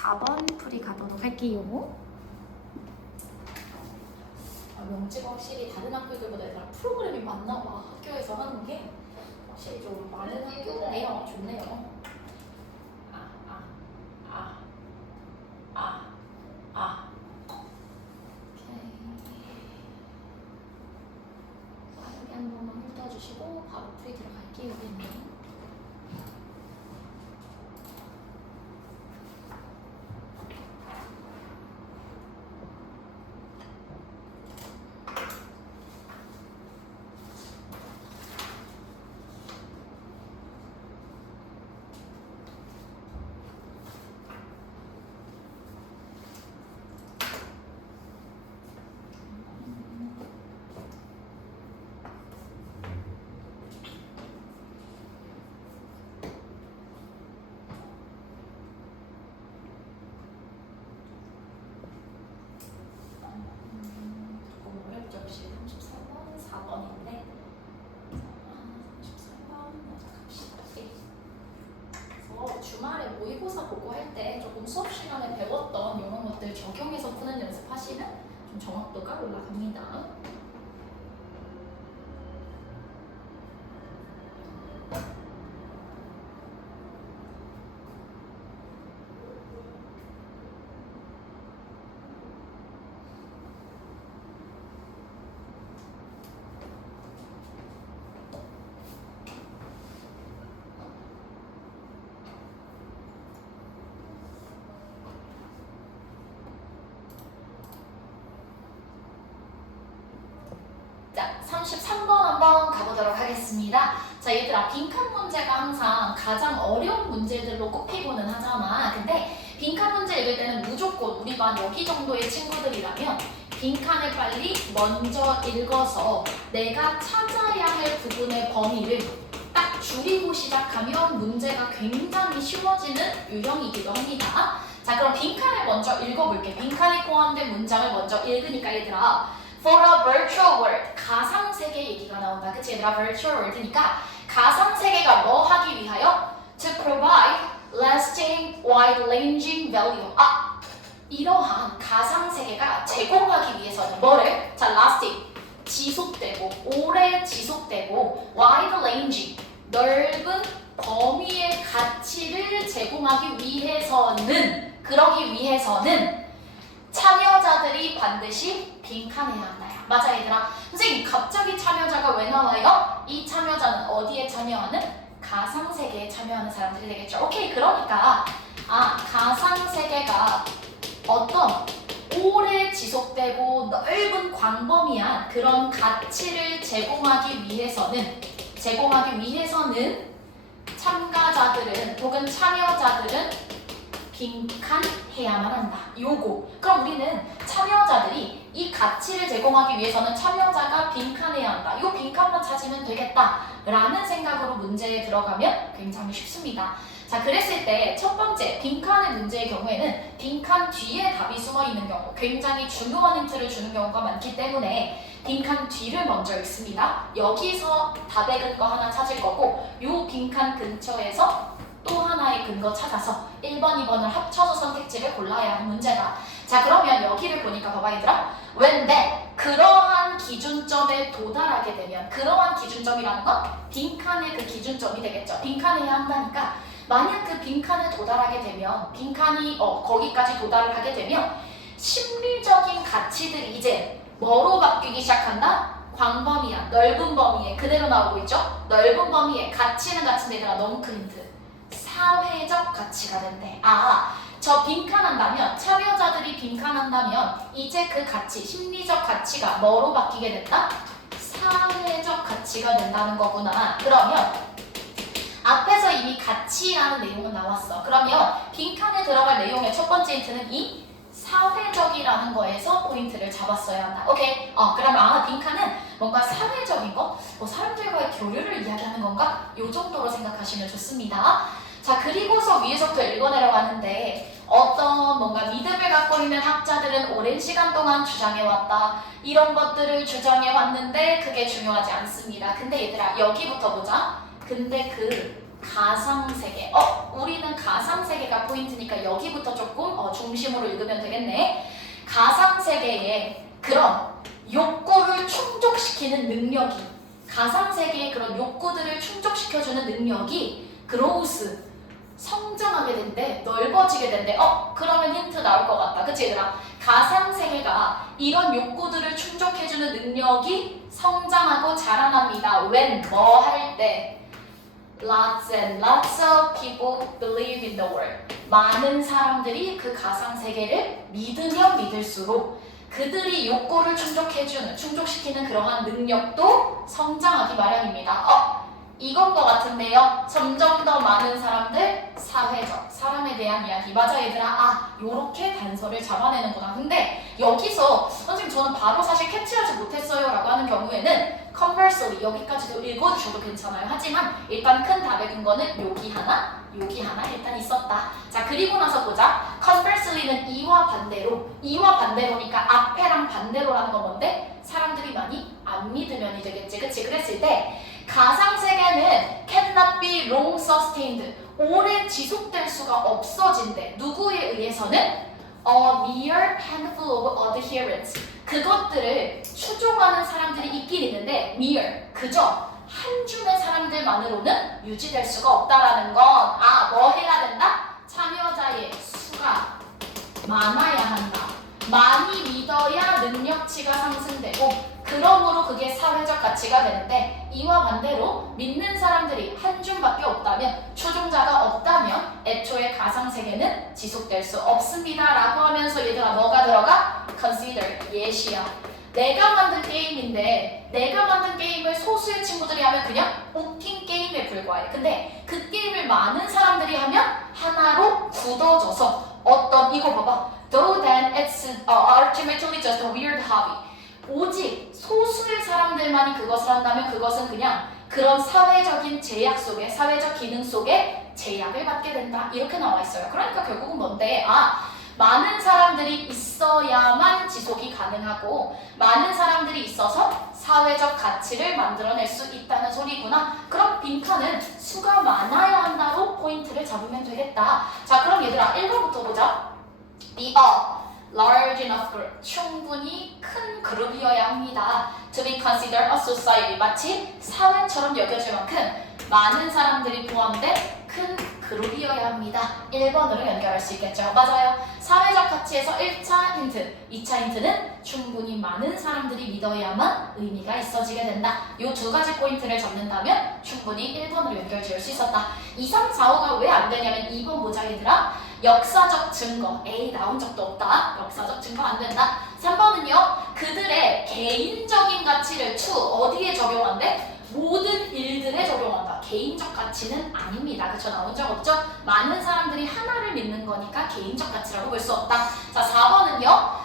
4번 풀이 가도록 할게요. 명지가 확실히 다른 학교들보다 얘들아 프로그램이 많나 봐. 학교에서 하는 게 확실히 좀 많은 학교네요. 좋네요. 빠르게 한 번만 훑어주시고 바로 풀이 들어갈게요. 여기는. 역시 33번, 4번인데 33번 먼저 갑시다. 그래서 주말에 모의고사 보고 할 때 조금 수업 시간에 배웠던 이런 것들 적용해서 푸는 연습하시면 좀 정확도가 올라갑니다. 자, 33번 한번 가보도록 하겠습니다. 자, 얘들아, 빈칸 문제가 항상 가장 어려운 문제들로 꼽히고는 하잖아. 근데 빈칸 문제 읽을 때는 무조건 우리 반 여기 정도의 친구들이라면 빈칸을 빨리 먼저 읽어서 내가 찾아야 할 부분의 범위를 딱 줄이고 시작하면 문제가 굉장히 쉬워지는 유형이기도 합니다. 자, 그럼 빈칸을 먼저 읽어볼게. 빈칸이 포함된 문장을 먼저 읽으니까 얘들아, For a virtual world, 가상세계 얘기가 나온다. 그치 얘들아, virtual world니까 가상세계가 뭐 하기 위하여? To provide lasting, wide-ranging value. 이러한 가상세계가 제공하기 위해서는 뭐를? 자, lasting, 지속되고, 오래 지속되고, wide-ranging, 넓은 범위의 가치를 제공하기 위해서는, 그러기 위해서는 참여자들이 반드시 빈칸해야 한다. 맞아 얘들아. 선생님 갑자기 참여자가 왜 나와요? 이 참여자는 어디에 참여하는? 가상세계에 참여하는 사람들이 되겠죠. 오케이, 그러니까 가상세계가 어떤 오래 지속되고 넓은 광범위한 그런 가치를 제공하기 위해서는 참가자들은 혹은 참여자들은 빈칸해야만 한다. 요거. 그럼 우리는 참여자들이 이 가치를 제공하기 위해서는 참여자가 빈칸해야 한다. 요 빈칸만 찾으면 되겠다. 라는 생각으로 문제에 들어가면 굉장히 쉽습니다. 자, 그랬을 때 첫 번째 빈칸의 문제의 경우에는 빈칸 뒤에 답이 숨어 있는 경우, 굉장히 중요한 힌트를 주는 경우가 많기 때문에 빈칸 뒤를 먼저 읽습니다. 여기서 답의 근거 하나 찾을 거고, 요 빈칸 근처에서 또 하나의 근거 찾아서 1번, 2번을 합쳐서 선택지를 골라야 하는 문제다. 자, 그러면 여기를 보니까 봐봐 얘들아. 왠데 그러한 기준점에 도달하게 되면, 그러한 기준점이라는 건 빈칸의 그 기준점이 되겠죠. 빈칸해야 한다니까 만약 그 빈칸에 도달하게 되면, 빈칸이 거기까지 도달을 하게 되면 심리적인 가치들이 이제 뭐로 바뀌기 시작한다? 광범위한, 넓은 범위에 그대로 나오고 있죠? 넓은 범위에 가치는 같은데 얘들아, 너무 큰 힌트. 사회적 가치가 된대. 저 빈칸한다면, 참여자들이 빈칸한다면 이제 그 가치, 심리적 가치가 뭐로 바뀌게 된다? 사회적 가치가 된다는 거구나. 그러면 앞에서 이미 가치라는 내용은 나왔어. 그러면 빈칸에 들어갈 내용의 첫 번째 힌트는 이 사회적이라는 거에서 포인트를 잡았어야 한다. 오케이? 그러면 빈칸은 뭔가 사회적인 거? 사람들과의 교류를 이야기하는 건가? 요 정도로 생각하시면 좋습니다. 자, 그리고서 위에서부터 읽어내려가는데 어떤 뭔가 믿음을 갖고 있는 학자들은 오랜 시간 동안 주장해왔다. 이런 것들을 주장해왔는데 그게 중요하지 않습니다. 근데 얘들아, 여기부터 보자. 근데 그 가상세계, 우리는 가상세계가 포인트니까 여기부터 조금 중심으로 읽으면 되겠네. 가상세계에 그런 욕구를 충족시키는 능력이, 가상세계의 그런 욕구들을 충족시켜주는 능력이 growth, 성장하게 된대, 넓어지게 된대. 그러면 힌트 나올 것 같다. 그치 얘들아? 가상세계가 이런 욕구들을 충족해주는 능력이 성장하고 자라납니다. when, 뭐 할 때? Lots and lots of people believe in the world. 많은 사람들이 그 가상세계를 믿으면 믿을수록 그들이 욕구를 충족시키는 그러한 능력도 성장하기 마련입니다. 이건 것 같은데요. 점점 더 많은 사람들, 사회적, 사람에 대한 이야기. 맞아 얘들아. 요렇게 단서를 잡아내는구나. 근데 여기서 선생님 저는 바로 사실 캐치하지 못했어요 라고 하는 경우에는 conversely 여기까지도 읽어주셔도 괜찮아요. 하지만 일단 큰 답의 근거는 여기 하나 일단 있었다. 자, 그리고 나서 보자. conversely는 이와 반대로니까 앞에랑 반대로라는 건 뭔데? 사람들이 많이 안 믿으면이 되겠지. 그치? 그랬을 때 가상세계는 cannot be long sustained. 오래 지속될 수가 없어진대. 누구에 의해서는? A mere handful of adherents. 그것들을 추종하는 사람들이 있긴 있는데 mere, 그저 한 줌의 사람들만으로는 유지될 수가 없다라는 건 뭐 해야 된다? 참여자의 수가 많아야 한다. 많이 믿어야 능력치가 상승되고 그러므로 그게 사회적 가치가 되는데 이와 반대로 믿는 사람들이 한 줌밖에 없다면 추종자가 없다면 애초에 가상세계는 지속될 수 없습니다 라고 하면서 얘들아 뭐가 들어가? consider, 예시야. 내가 만든 게임인데 내가 만든 게임을 소수의 친구들이 하면 그냥 웃긴 게임에 불과해. 근데 그 게임을 많은 사람들이 하면 하나로 굳어져서 어떤 이거 봐봐. Though then it's ultimately just a weird hobby. 오직 소수의 사람들만이 그것을 한다면 그것은 그냥 그런 사회적인 제약 속에, 사회적 기능 속에 제약을 받게 된다. 이렇게 나와 있어요. 그러니까 결국은 뭔데? 많은 사람들이 있어야만 지속이 가능하고 많은 사람들이 있어서 사회적 가치를 만들어낼 수 있다는 소리구나. 그럼 빈칸은 수가 많아야 한다로 포인트를 잡으면 되겠다. 자, 그럼 얘들아 1번부터 보자. 이 large enough group, 충분히 큰 그룹이어야 합니다. To be considered a society, 마치 사회처럼 여겨질 만큼 많은 사람들이 포함된 큰 그룹이어야 합니다. 1번으로 연결할 수 있겠죠. 맞아요. 사회적 가치에서 1차 힌트, 2차 힌트는 충분히 많은 사람들이 믿어야만 의미가 있어지게 된다. 이 두 가지 포인트를 잡는다면 충분히 1번으로 연결 지을 수 있었다. 2, 3, 4, 5가 왜 안 되냐면 2번 보자 얘들아. 역사적 증거, A 나온 적도 없다. 역사적 증거 안 된다. 3번은요. 그들의 개인적인 가치를 어디에 적용한대? 모든 일들에 적용한다. 개인적 가치는 아닙니다. 그쵸? 나온 적 없죠? 많은 사람들이 하나를 믿는 거니까 개인적 가치라고 볼 수 없다. 자, 4번은요.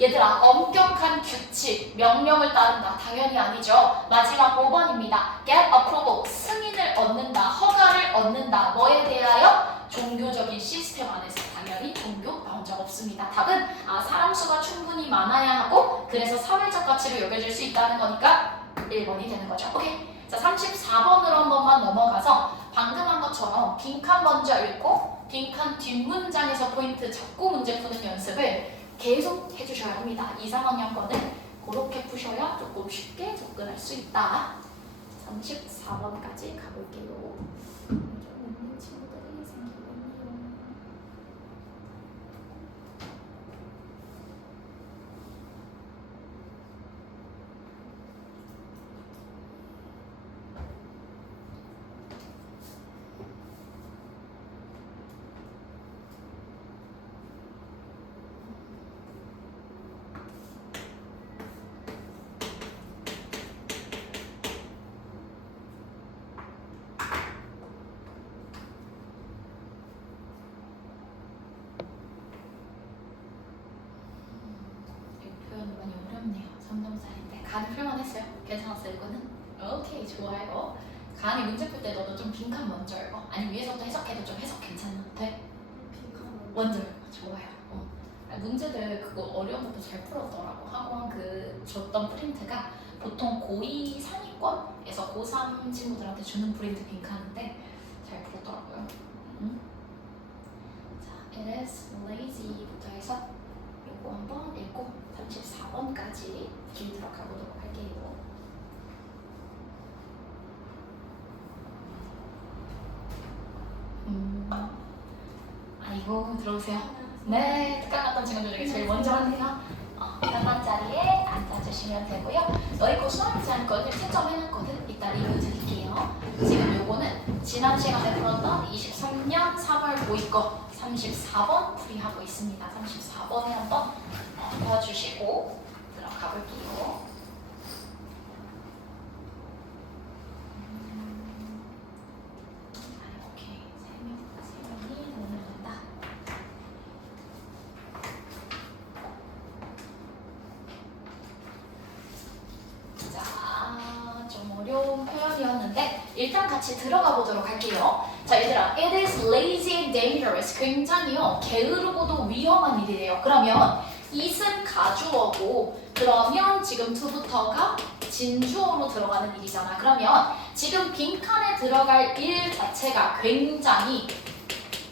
얘들아, 엄격한 규칙, 명령을 따른다. 당연히 아니죠. 마지막 5번입니다. Get approval, 승인을 얻는다. 허가를 얻는다. 뭐에 대하여? 종교적인 시스템 안에서. 당연히 종교 나온 적 없습니다. 답은 사람 수가 충분히 많아야 하고 그래서 사회적 가치로 여겨질 수 있다는 거니까 1번이 되는 거죠. 오케이. 자, 34번으로 한 번만 넘어가서 방금 한 것처럼 빈칸 먼저 읽고 빈칸 뒷문장에서 포인트 잡고 문제 푸는 연습을 계속 해주셔야 합니다. 2, 3학년 거는 그렇게 푸셔야 조금 쉽게 접근할 수 있다. 34번까지 가볼게요. 좀 있는 친구들이 생기군요. 간이 풀만했어요? 괜찮았어요 이거는? 오케이 좋아요. 간이 문제 풀 때 너도 좀 빈칸 먼저 읽어. 아니 위에서부터 해석해도 좀 해석 괜찮나? 돼? 빈칸 먼저 읽어. 좋아요. 문제들 그거 어려운 것도 잘 풀었더라고. 학원 줬던 프린트가 보통 고2 상위권에서 고3 친구들한테 주는 프린트 빈칸인데 잘 풀었더라고요. 자, it is lazy부터 해서 요거 한번 읽고 34번까지 길 들어가 보도록 할게요. 아이고 들어오세요. 네, 특강 갔던 친구들 중에 제일 먼저 하세요. 편한 자리에 앉아주시면 되고요. 너희 거 수학지 않은 거를 채점해놨거든. 이따 리뷰 드릴게요. 지금 요거는 지난 시간에 풀었던 23년 3월 고2 거 34번 풀이하고 있습니다. 34번에 한번 봐주시고 들어가 볼게요. 오케이, 세 명이 오늘 된다. 자, 좀 어려운 표현이었는데 일단 같이 들어가 보도록 할게요. 자, 얘들아, it is lazy and dangerous. 굉장히요, 게으르고도 위험한 일이래요. 그러면 it은 가주어고, 그러면 지금 to부터가 진주어로 들어가는 일이잖아. 그러면 지금 빈칸에 들어갈 일 자체가 굉장히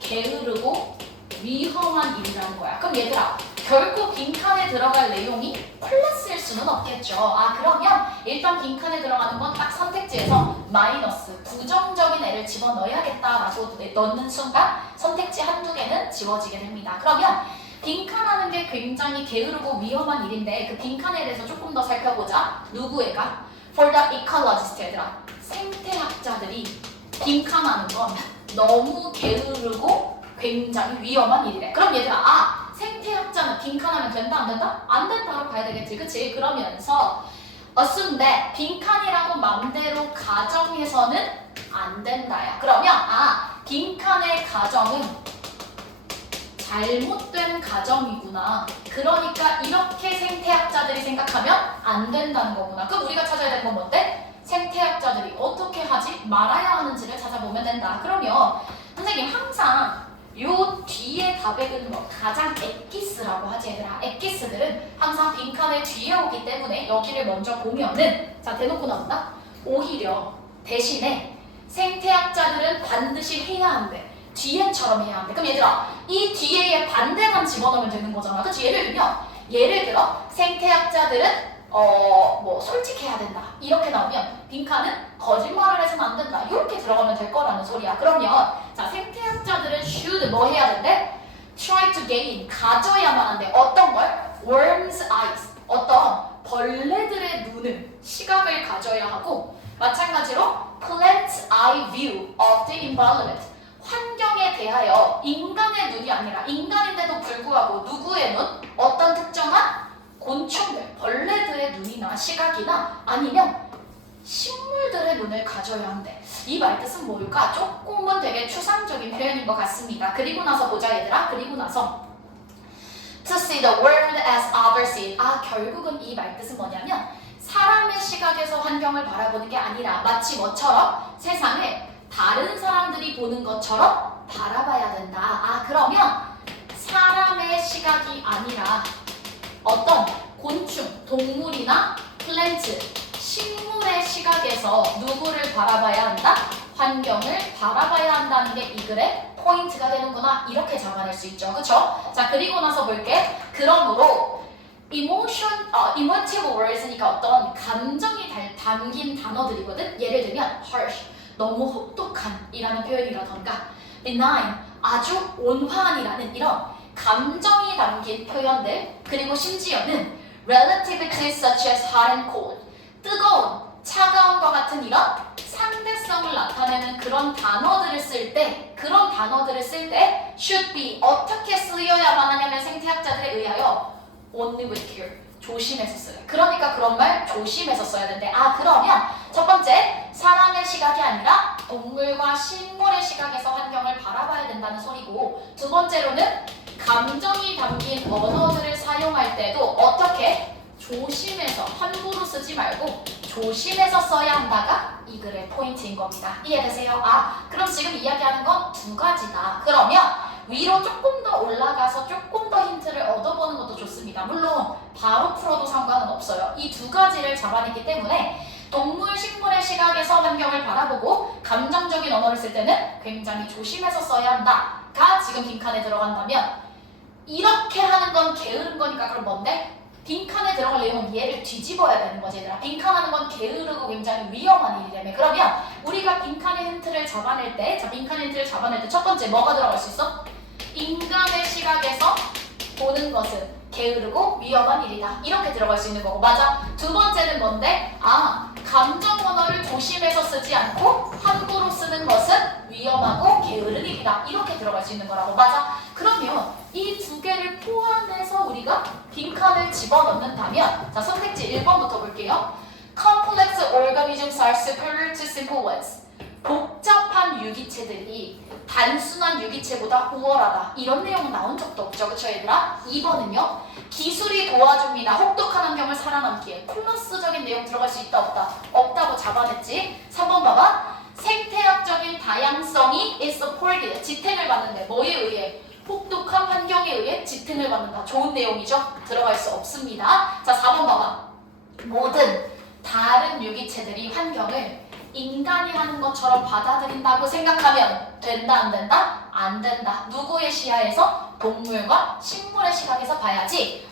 게으르고 위험한 일이라는 거야. 그럼 얘들아, 결코 빈칸에 들어갈 내용이 플러스일 수는 없겠죠. 그러면 일단 빈칸에 들어가는 건 딱 선택지에서 마이너스, 부정적인 애를 집어넣어야겠다라고 넣는 순간 선택지 한두 개는 지워지게 됩니다. 그러면 빈칸하는 게 굉장히 게으르고 위험한 일인데 그 빈칸에 대해서 조금 더 살펴보자. 누구애가? For the ecologist, 얘들아. 생태학자들이 빈칸하는 건 너무 게으르고 굉장히 위험한 일이래. 그럼 얘들아, 생태학자는 빈칸하면 된다 안 된다? 안 된다고 봐야 되겠지, 그치? 그러면서 assume that 빈칸이라고 맘대로 가정해서는 안 된다야. 그러면 빈칸의 가정은 잘못된 가정이구나. 그러니까 이렇게 생태학자들이 생각하면 안 된다는 거구나. 그럼 우리가 찾아야 되는 건 뭔데? 생태학자들이 어떻게 하지 말아야 하는지를 찾아보면 된다. 그러면 선생님 항상 요 뒤에 답에 드는 거 가장 엑기스라고 하지 얘들아. 엑기스들은 항상 빈칸의 뒤에 오기 때문에 여기를 먼저 보면은 자 대놓고 나온다. 오히려 대신에 생태학자들은 반드시 해야 한대. 뒤에처럼 해야 한대. 그럼 얘들아 이 뒤에의 반대만 집어넣으면 되는 거잖아. 그치? 예를 들어 생태학자들은 뭐 솔직해야 된다. 이렇게 나오면 빈칸은 거짓말을 해서는 안 된다. 이렇게 들어가면 될 거라는 소리야. 그러면 자 생태학자들은 should 뭐 해야 된대? Try to gain 가져야만 한대. 어떤 걸? Worm's eyes 어떤 벌레들의 눈을 시각을 가져야 하고 마찬가지로 plant's eye view of the environment 환경에 대하여 인간의 눈이 아니라 인간인데도 불구하고 누구의 눈? 어떤 특정한 곤충들, 벌레들의 눈이나 시각이나 아니면 식물들의 눈을 가져야 한대. 이 말뜻은 뭘까? 조금은 되게 추상적인 표현인 것 같습니다. 그리고 나서 보자 얘들아. 그리고 나서 to see the world as others see it. 결국은 이 말뜻은 뭐냐면 사람의 시각에서 환경을 바라보는 게 아니라 마치 뭐처럼 세상을 다른 사람들이 보는 것처럼 바라봐야 된다. 그러면 사람의 시각이 아니라 어떤 곤충, 동물이나 플랜트, 식물의 시각에서 누구를 바라봐야 한다? 환경을 바라봐야 한다는 게 이 글의 포인트가 되는구나. 이렇게 잡아낼 수 있죠. 그쵸? 자, 그리고 나서 볼게. 그러므로 emotive words니까 어떤 감정이 담긴 단어들이거든. 예를 들면 harsh, 너무 혹독한 이라는 표현이라던가 benign, 아주 온화한이라는 이런 감정이 담긴 표현들, 그리고 심지어는 relativity such as hot and cold, 뜨거운, 차가운 것 같은 이런 상대성을 나타내는 그런 단어들을 쓸 때 should be 어떻게 쓰여야만 하냐면 생태학자들에 의하여 only with care, 조심해서 써요. 그러니까 그런 말 조심해서 써야 된대. 그러면 첫 번째, 사람의 시각이 아니라 동물과 식물의 시각에서 환경을 바라봐야 된다는 소리고, 두 번째로는 감정이 담긴 언어들을 사용할 때도 어떻게? 조심해서, 함부로 쓰지 말고 조심해서 써야 한다가 이 글의 포인트인 겁니다. 이해되세요? 그럼 지금 이야기하는 건 두 가지다. 그러면 위로 조금 더 올라가서 조금 더 힌트를 얻어보는 것도 좋습니다. 물론 바로 풀어도 상관은 없어요. 이 두 가지를 잡아냈기 때문에 동물, 식물의 시각에서 환경을 바라보고 감정적인 언어를 쓸 때는 굉장히 조심해서 써야 한다가 지금 빈칸에 들어간다면 이렇게 하는 건 게으른 거니까 그럼 뭔데? 빈칸에 들어갈 내용은 얘를 뒤집어야 되는 거지 얘들아. 빈칸하는 건 게으르고 굉장히 위험한 일이라며. 그러면 우리가 빈칸의 힌트를 잡아낼 때 빈칸의 힌트를 잡아낼 때 첫 번째 뭐가 들어갈 수 있어? 인간의 시각에서 보는 것은 게으르고 위험한 일이다. 이렇게 들어갈 수 있는 거고. 맞아. 두 번째는 뭔데? 감정 언어를 조심해서 쓰지 않고 함부로 쓰는 것은 위험하고 게으른 일이다. 이렇게 들어갈 수 있는 거라고. 맞아. 그러면 이 두 개를 포함해서 우리가 빈칸을 집어넣는다면 자, 선택지 1번부터 볼게요. Complex organisms are superior to simple ones. 복잡한 유기체들이 단순한 유기체보다 우월하다. 이런 내용은 나온 적도 없죠. 그쵸 얘들아? 2번은요. 기술이 도와줍니다. 혹독한 환경을 살아남기에. 플러스적인 내용 들어갈 수 있다 없다? 없다고 잡아냈지. 3번 봐봐. 생태학적인 다양성이 is supported. 지탱을 받는데 뭐에 의해? 혹독한 환경에 의해 지탱을 받는다. 좋은 내용이죠? 들어갈 수 없습니다. 자 4번 봐봐. 모든 다른 유기체들이 환경을 인간이 하는 것처럼 받아들인다고 생각하면 된다 안 된다? 안 된다. 누구의 시야에서? 동물과 식물의 시각에서 봐야지.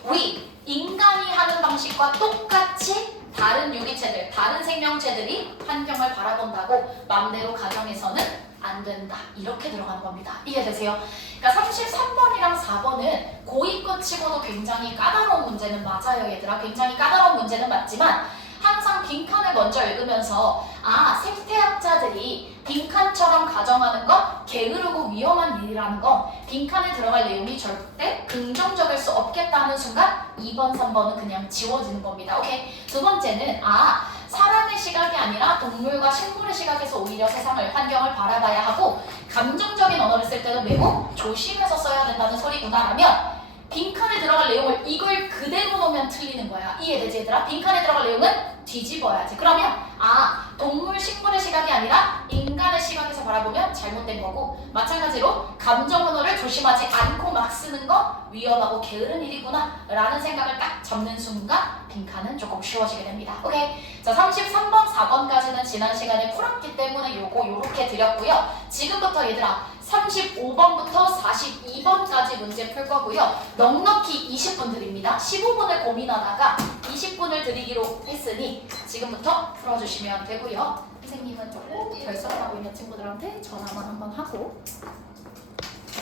인간이 하는 방식과 똑같이 다른 유기체들, 다른 생명체들이 환경을 바라본다고 맘대로 가정해서는 안 된다. 이렇게 들어가는 겁니다. 이해되세요? 그러니까 33번이랑 4번은 고의껏 치고도 굉장히 까다로운 문제는 맞아요 얘들아. 굉장히 까다로운 문제는 맞지만 항상 빈칸을 먼저 읽으면서 생태학자들이 빈칸처럼 가정하는 건 게으르고 위험한 일이라는 건 빈칸에 들어갈 내용이 절대 긍정적일 수 없겠다는 순간 2번, 3번은 그냥 지워지는 겁니다. 오케이? 두 번째는 사람의 시각이 아니라 동물과 식물의 시각에서 오히려 세상을, 환경을 바라봐야 하고 감정적인 언어를 쓸 때도 매우 조심해서 써야 된다는 소리구나 라면 빈칸에 들어갈 내용을 이걸 그대로 놓으면 틀리는 거야. 이해되지 얘들아? 빈칸에 들어갈 내용은 뒤집어야지. 그러면 동물, 식물의 시각이 아니라 인간의 시각에서 바라보면 잘못된 거고 마찬가지로 감정 언어를 조심하지 않고 막 쓰는 거 위험하고 게으른 일이구나 라는 생각을 딱 잡는 순간 빈칸은 조금 쉬워지게 됩니다. 오케이? 자 33번, 4번까지는 지난 시간에 풀었기 때문에 요렇게 드렸고요. 지금부터 얘들아 35번부터 42번까지 문제 풀 거고요. 넉넉히 20분 드립니다. 15분을 고민하다가 20분을 드리기로 했으니 지금부터 풀어주시면 되고요. 선생님은 조금 결석하고 있는 친구들한테 전화만 한번 하고